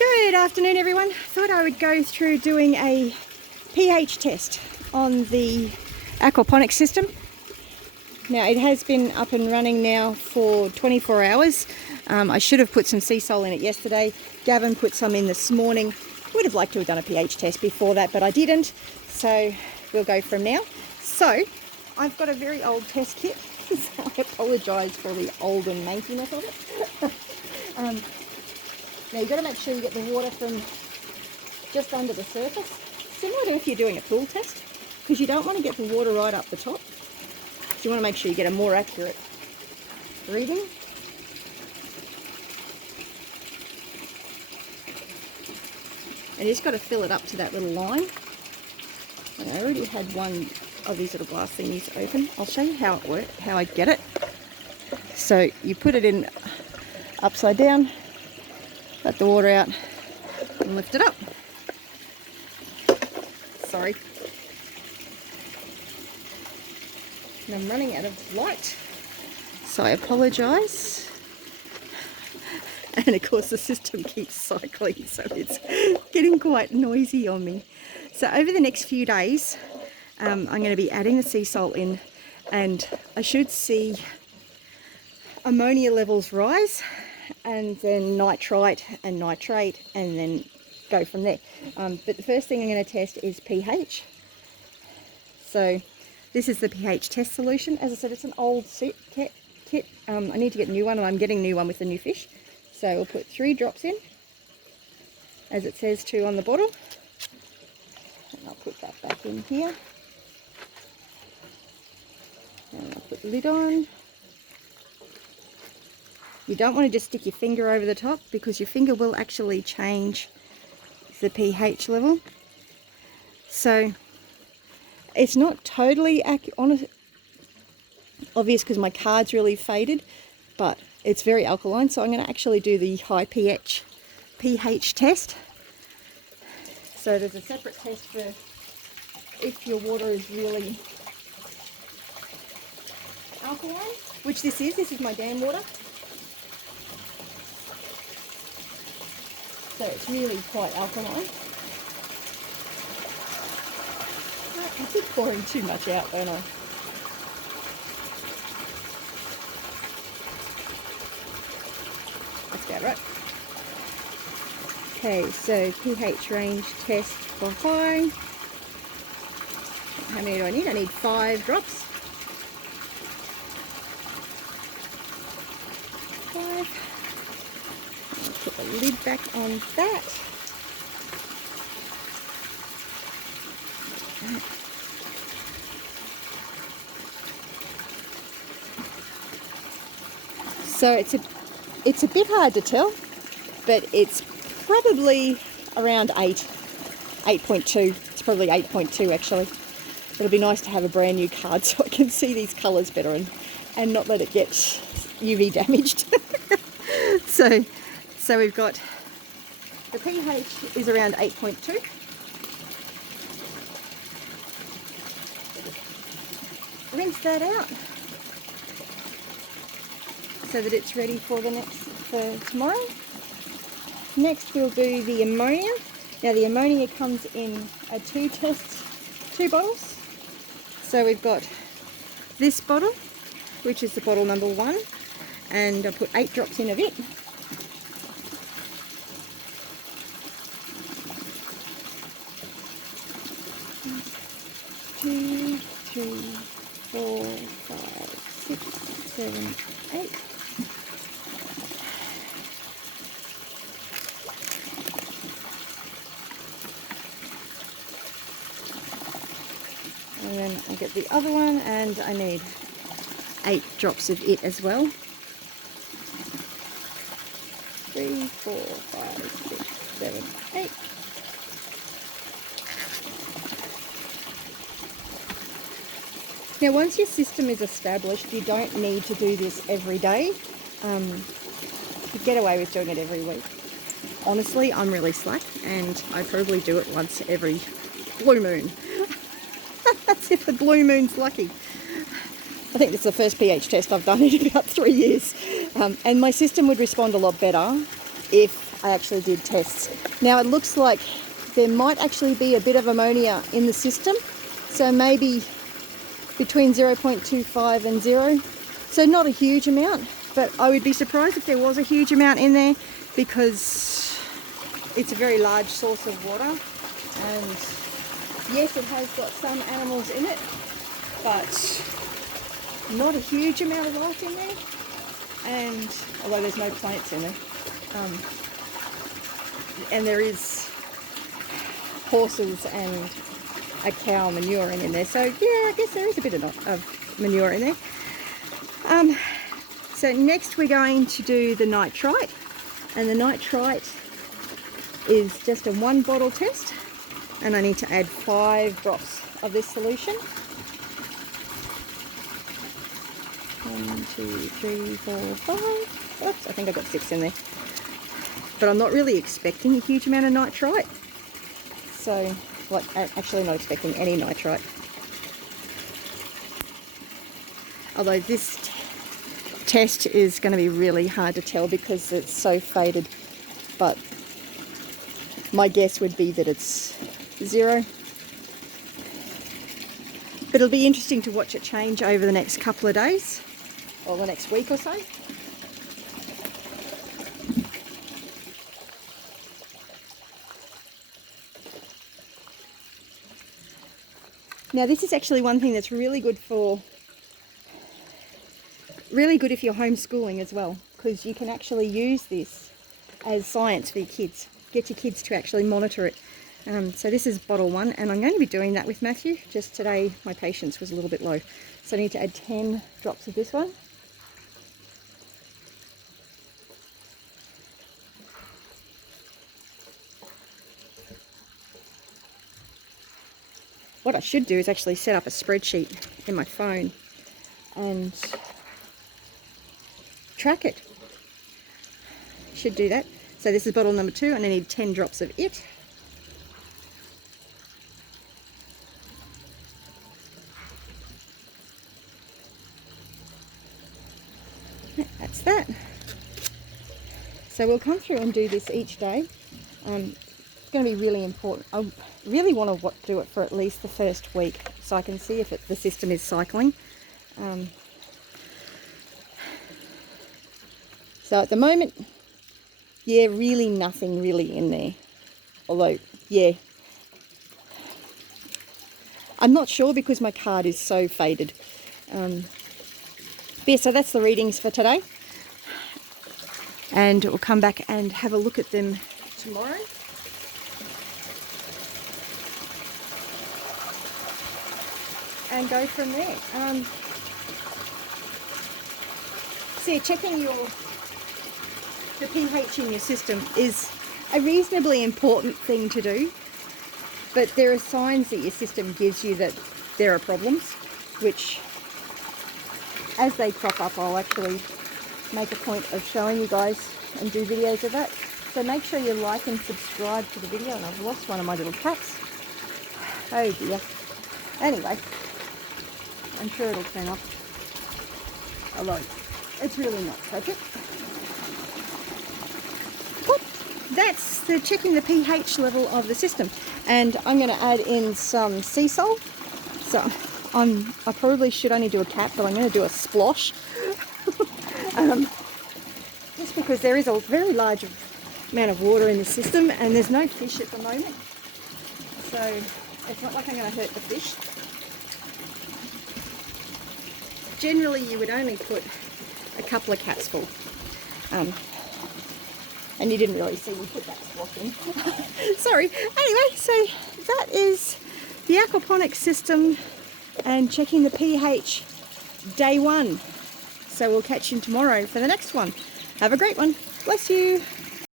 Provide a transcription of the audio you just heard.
Good afternoon, everyone. Thought I would go through doing a pH test on the aquaponics system. Now, it has been up and running now for 24 hours. I should have put some sea salt in it yesterday. Gavin put some in this morning. Would have liked to have done a pH test before that, but I didn't. So we'll go from now. So I've got a very old test kit. So I apologise for the old and mankiness of it. Now you've got to make sure you get the water from just under the surface, similar to if you're doing a pool test, because you don't want to get the water right up the top. So you want to make sure you get a more accurate reading. And you just got to fill it up to that little line. And I already had one of these little glass thingies open. I'll show you how it works, how I get it. So you put it in upside down, let the water out and lift it up. Sorry. And I'm running out of light, so I apologise. And of course the system keeps cycling, so it's getting quite noisy on me. So over the next few days, I'm going to be adding the sea salt in, and I should see ammonia levels rise, and then nitrite and nitrate, and then go from there. But the first thing I'm going to test is pH. So this is the pH test solution. As I said, it's an old kit. I need to get a new one, and I'm getting a new one with the new fish. So we'll put 3 drops in, as it says to on the bottle. And I'll put that back in here. And I'll put the lid on. You don't want to just stick your finger over the top, because your finger will actually change the pH level. So it's not totally obvious because my card's really faded, but it's very alkaline. So I'm going to actually do the high pH test. So there's a separate test for if your water is really alkaline, which this is. This is my dam water. So it's really quite alkaline. I keep pouring too much out, don't I? That's about right. Okay, so pH range test for high. How many do I need? I need 5 drops. 5. Put the lid back on that. So it's a bit hard to tell, but it's probably around 8.2. It's probably 8.2 actually. It'll be nice to have a brand new card so I can see these colours better and not let it get UV damaged. So we've got the pH is around 8.2. Rinse that out so that it's ready for tomorrow. Next we'll do the ammonia. Now the ammonia comes in 2 bottles. So we've got this bottle, which is the bottle number 1, and I put 8 drops in of it. 2, 3, 4, 5, 6, 7, 8. And then I'll get the other one, and I need 8 drops of it as well. 3, 4, 5, 6, 7, 8. Now once your system is established, you don't need to do this every day. You get away with doing it every week. Honestly, I'm really slack, and I probably do it once every blue moon. That's if the blue moon's lucky. I think it's the first pH test I've done in about 3 years. And my system would respond a lot better if I actually did tests. Now it looks like there might actually be a bit of ammonia in the system, so maybe between 0.25 and 0, so not a huge amount, but I would be surprised if there was a huge amount in there, because it's a very large source of water, and yes, it has got some animals in it, but not a huge amount of life in there. And although there's no plants in there, and there is horses and a cow manure in there, so yeah, I guess there is a bit of manure in there. So next we're going to do the nitrite, and the nitrite is just a 1 bottle test, and I need to add 5 drops of this solution. 1, 2, 3, 4, 5. Oops, I think I got 6 in there. But I'm not really expecting a huge amount of nitrite. So, like, actually not expecting any nitrite. Although this test is going to be really hard to tell because it's so faded. But my guess would be that it's 0. But it'll be interesting to watch it change over the next couple of days, or the next week or so. Now this is actually one thing that's really good if you're homeschooling as well, because you can actually use this as science for your kids. Get your kids to actually monitor it. So this is bottle 1, and I'm going to be doing that with Matthew. Just today my patience was a little bit low, so I need to add 10 drops of this one. What I should do is actually set up a spreadsheet in my phone and track it. Should do that. So this is bottle number 2, and I need 10 drops of it. That's that. So we'll come through and do this each day. It's going to be really important. I really want to do it for at least the first week, so I can see if the system is cycling. So at the moment, yeah, really nothing really in there. Although, yeah, I'm not sure because my card is so faded. Yeah, so that's the readings for today, and we'll come back and have a look at them tomorrow. And go from there. So yeah, checking the pH in your system is a reasonably important thing to do, but there are signs that your system gives you that there are problems, which as they crop up I'll actually make a point of showing you guys and do videos of that. So make sure you like and subscribe to the video. And I've lost one of my little cats. Oh dear. Anyway, I'm sure it'll turn up, although it's really not perfect. But that's the checking the pH level of the system, and I'm going to add in some sea salt. So I probably should only do a cap, but I'm going to do a splosh, just because there is a very large amount of water in the system, and there's no fish at the moment, so it's not like I'm going to hurt the fish. Generally you would only put a couple of cats full, and you didn't really see me put that spot in. Sorry. Anyway, so that is the aquaponics system and checking the pH day 1. So we'll catch you tomorrow for the next one. Have a great one. Bless you.